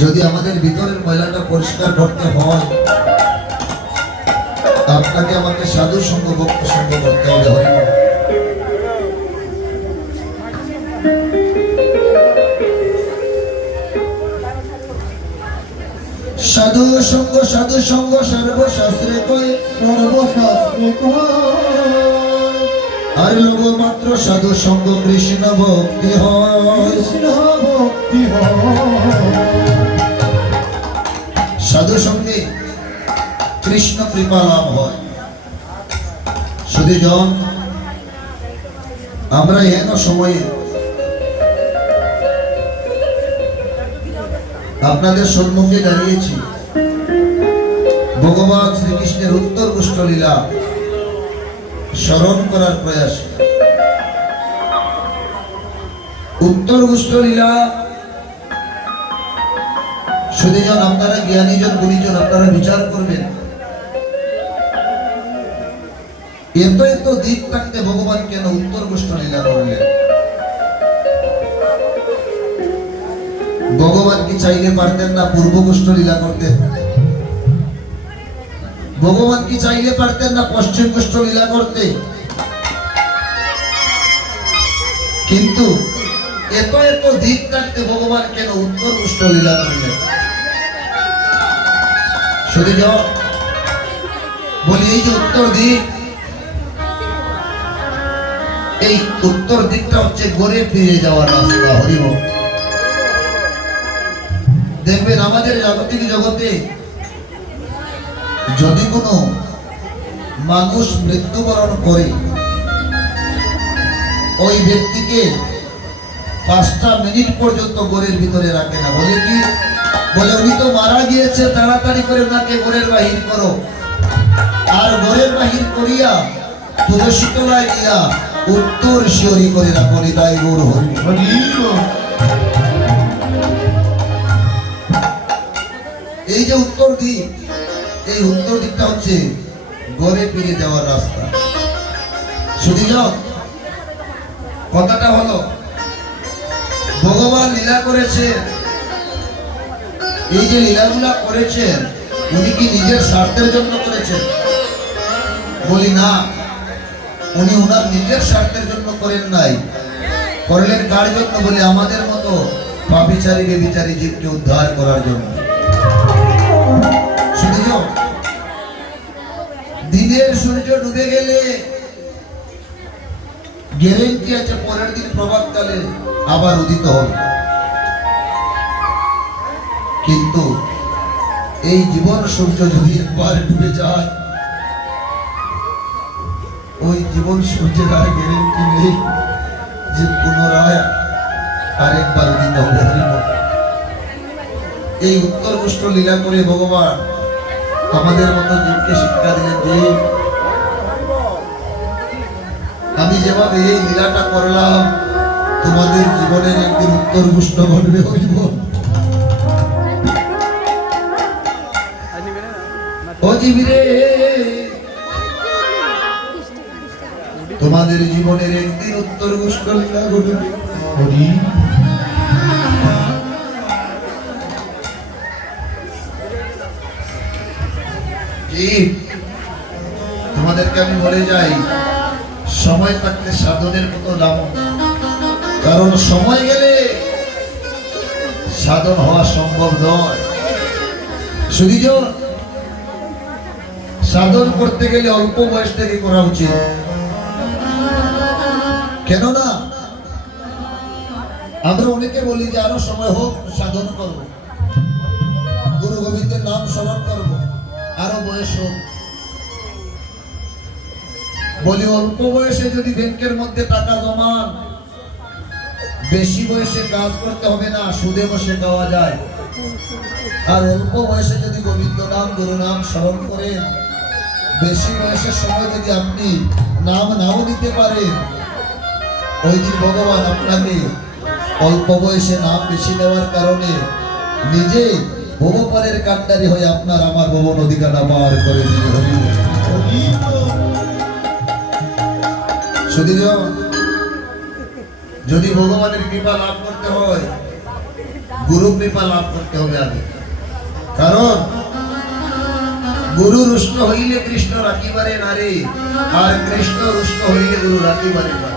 যদি আমাদের ভিতরের ময়লাটা পরিষ্কার করতে হয়, আপনাকে আমাকে সাধু সঙ্গ ভক্ত সঙ্গ করতে হবে। হয় সাধু সঙ্গ সর্বশাস্ত্রে কয়, আর লোক মাত্র সাধু সঙ্গ কৃষ্ণ ভক্তি হয়। সাধু সঙ্গে কৃষ্ণ কৃপা লাভ হয়। শুধুজন আমরা এন সময়ে আপনাদের সম্মুখে দাঁড়িয়েছি ভগবান শ্রীকৃষ্ণের উত্তর গুষ্ঠ লীলা স্মরণ করার প্রয়াস। উত্তর গুষ্ঠ লীলা শুধুজন আপনারা জ্ঞানীজন গুণীজন আপনারা বিচার করবেন, এত এত দিক থাকতে ভগবান কেন উত্তর গুষ্ঠ লীলা করলেন? ভগবান কি চাইলে পারতেন না পূর্ব গুষ্ঠ লীলা করতে? ভগবান কি চাইলে পারতেন না পশ্চিম গুষ্ঠ লীলা করতে? কিন্তু এত এত দিক থাকতে ভগবান কেন উত্তর গুষ্ঠ লীলা করলেন? শুধু বলি এই যে উত্তর দিক, এই উত্তর দিকটা হচ্ছে ঘুরে ফিরে যাওয়ার রাস্তা। হরিব দেখবেন আমাদের জাগতিক জগতে যদি কোনো মানুষ মৃত্যুবরণ করে, ওই ব্যক্তিকে 5টা মিনিট পর্যন্ত ঘরের ভিতরে রাখে না। বলে কি? বলে উনি তো মারা গিয়েছে, তাড়াতাড়ি করে ওনাকে ঘরের বাহির করো। আর ঘরের বাহির করিয়া তুলসী তলায় দিয়া উত্তর শিহরি করে রাখো। নিতাই গৌর হরি। এই যে উত্তর দিক, এই উত্তর দিকটা হচ্ছে ঘরে ফিরে যাওয়ার রাস্তা। শুধু কথাটা হলো ভগবান লীলা করেছে, এই যে লীলাগুলা করেছেন উনি কি নিজের স্বার্থের জন্য করেছেন? বলি না, উনি ওনার নিজের স্বার্থের জন্য করেন নাই। করলেন কার জন্য? বলে আমাদের মতো পাপিচারী বেবিচারী জীবকে উদ্ধার করার জন্য। দিনের সূর্য ডুবে গেলে গ্যারেন্টি আছে পরের দিন প্রভাতকালে আবার উদিত হবে। কিন্তু এই জীবন সূর্য যদি একবার ডুবে যায়, ওই জীবন সূর্যের আর গ্যারেন্টি নেই যে পুনরায় আরেকবার উদিত হবে। এই উত্তর গুষ্ঠ লীলা করে ভগবান আমাদের মতো জীবকে শিক্ষা দিলেন যে আমি যেভাবে এই লীলাটা করলাম, তোমাদের জীবনের একদিন উত্তর গুষ্ঠ ঘটবে। হইব ও জীবরে, তোমাদের জীবনের একদিন উত্তর গুষ্ঠ লীলা ঘটবে। হরি তোমাদেরকে আমি বলে যাই, সময় থাকলে সাধনের মতো দাম, কারণ সময় গেলে সাধন হওয়া সম্ভব নয়। শুধু সাধন করতে গেলে অল্প বয়স থেকে করা উচিত। কেননা আমরা অনেকে বলি যে আরো সময় হোক সাধন করবো, গুরু গোবিন্দের নাম স্মরণ করবো, আরো বয়স হোক। বলি অল্প বয়সে যদি ব্যাংকের মধ্যে টাকা জমান, বেশি বয়সে কাজ করতে হবে না, সুদে বসে খাওয়া যায়। আর অল্প বয়সে যদি গোবিন্দ নাম গুরু নাম স্মরণ করেন, বেশি বয়সের সময় যদি আপনি নাম নাও নিতে পারেন, ওই দিন ভগবান আপনাকে অল্প বয়সে নাম বেশি নেওয়ার কারণে নিজে ভবপালের কান্ডারি হয়ে আপনার আমার ভব নদী কাটা পার করে দিলে। যদি ভগবানের কৃপা লাভ করতে হয়, গুরু কৃপা লাভ করতে হবে আগে। কারণ গুরু রুষ্ট হইলে কৃষ্ণ রাখিবারে নারে, আর কৃষ্ণ রুষ্ট হইলে গুরু রাখিবারে না।